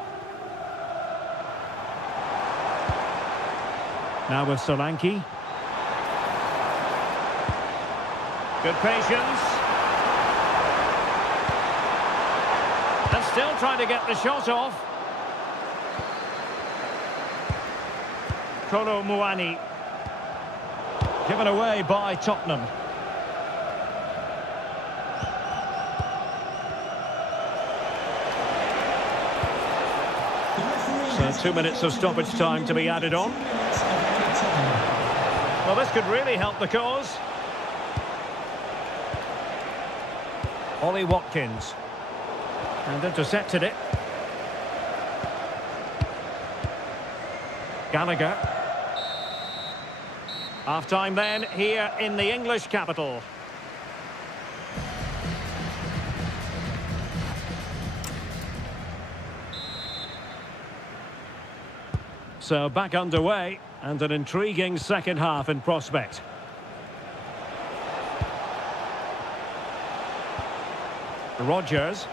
Now with Solanke. Good patience. And still trying to get the shot off. Kolomwani. Given away by Tottenham. So 2 minutes of stoppage time to be added on. Well, this could really help the cause. Ollie Watkins. And intercepted it. Gallagher. Half-time then, here in the English capital. So back underway, and an intriguing second half in prospect. Rodgers.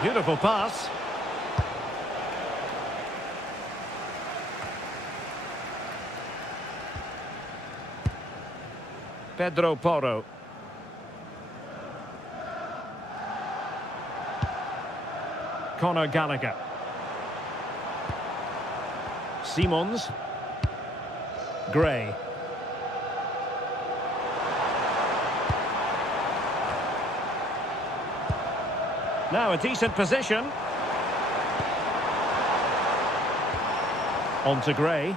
Beautiful pass. Pedro Porro. Conor Gallagher. Simons. Gray. Now a decent position. On to Gray.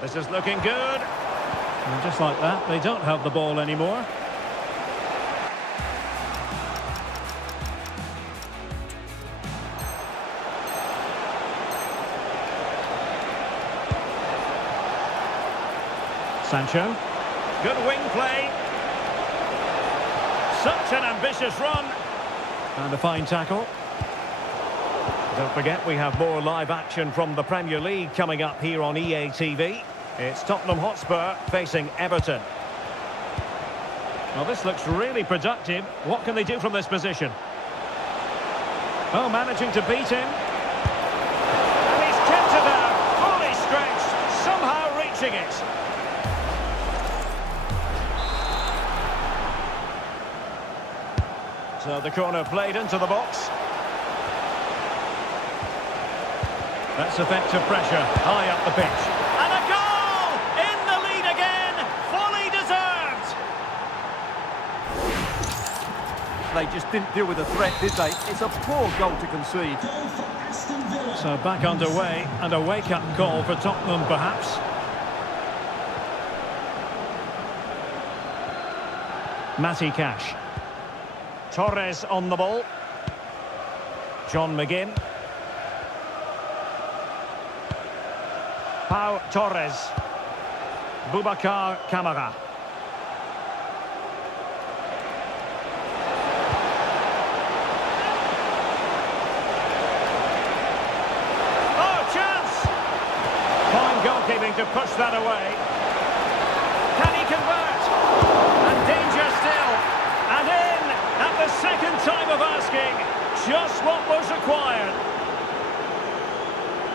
This is looking good. And just like that, they don't have the ball anymore. Sancho. Good wing play. Such an ambitious run. And a fine tackle. Don't forget, we have more live action from the Premier League coming up here on EA TV. It's Tottenham Hotspur facing Everton. Well, this looks really productive. What can they do from this position? Oh, managing to beat him. And he's kept it out, fully stretched, somehow reaching it. So the corner played into the box. That's effective pressure, high up the pitch. And a goal! In the lead again! Fully deserved! They just didn't deal with the threat, did they? It's a poor goal to concede. Goal for Aston Villa. So back underway, and a wake-up call for Tottenham, perhaps. Matty Cash. Torres on the ball. John McGinn. Pau Torres. Boubacar Kamara. Oh, chance! Fine goalkeeping to push that away. Can he convert? And danger still. And in at the second time of asking. Just what was required.